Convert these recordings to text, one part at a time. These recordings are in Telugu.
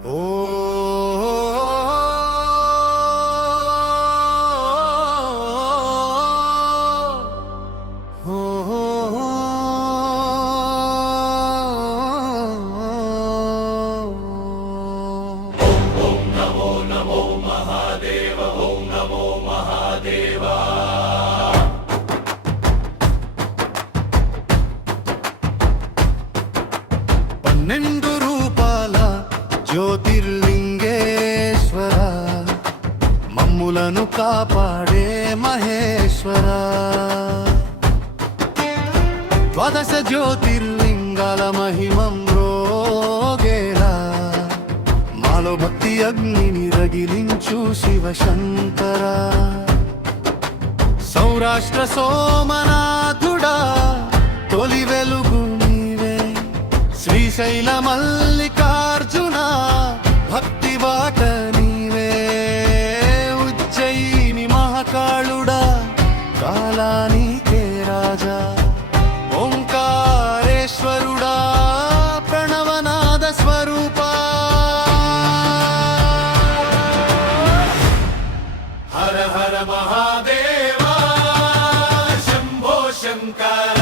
12 రూపాల జ్యోతిర్లింగేశ్వర మమ్ములను కాపాడే మహేశ్వర. 12 జ్యోతిర్లింగాల మహిమం రోగేలా మాలో భక్తి అగ్నిని రగిలించు శివశంకర. సౌరాష్ట్ర సోమనాథుడా తొలి వెలుగు నీవే, శ్రీశైల మల్లికార్జున భక్తి బాట నీవే, ఉజ్జయిని మహాకాళుడా కాలానికే రాజా, ఓంకారేశ్వరుడా ప్రణవనాద స్వరూపా. హర హర మహాదేవా శంభో శంకర.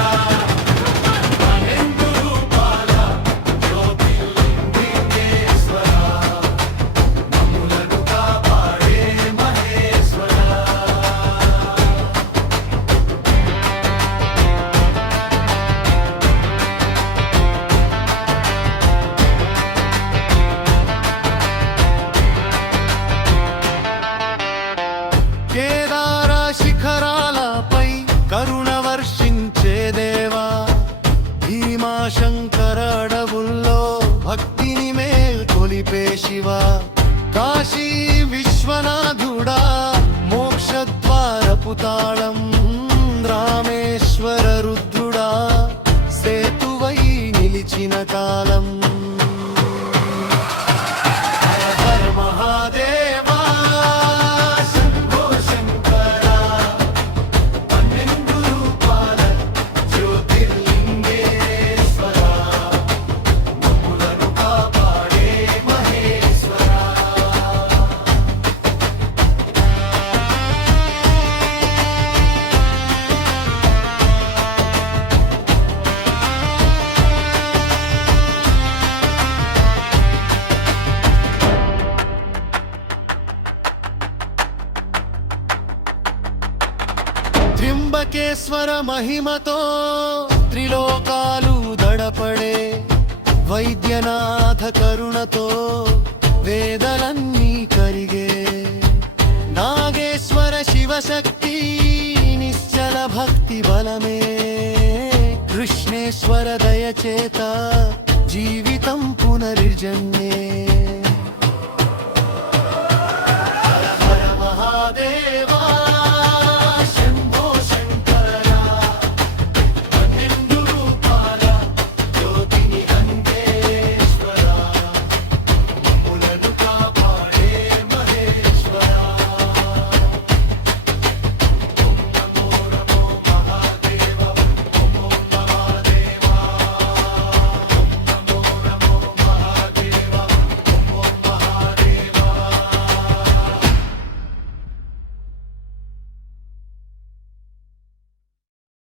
కేదార శిఖరాలపై కరుణ వర్షించే దేవా, భీమాశంకర అడవుల్లో భక్తిని మేల్కొలిపే శివ. కాశీ విశ్వనాథుడా మోక్షద్వారపు తాళం, రామేశ్వర రుద్రుడా సేతువై నిలిచిన కాలం. త్ర్యంబకేశ్వర మహిమతో త్రిలోకాలు దడపడే, వైద్యనాథ కరుణతో వేదలన్నీ కరిగే, నాగేశ్వర శివశక్తి నిశ్చల భక్తి బలమే, కృష్ణేశ్వర దయచేత జీవితం పునర్జన్మ.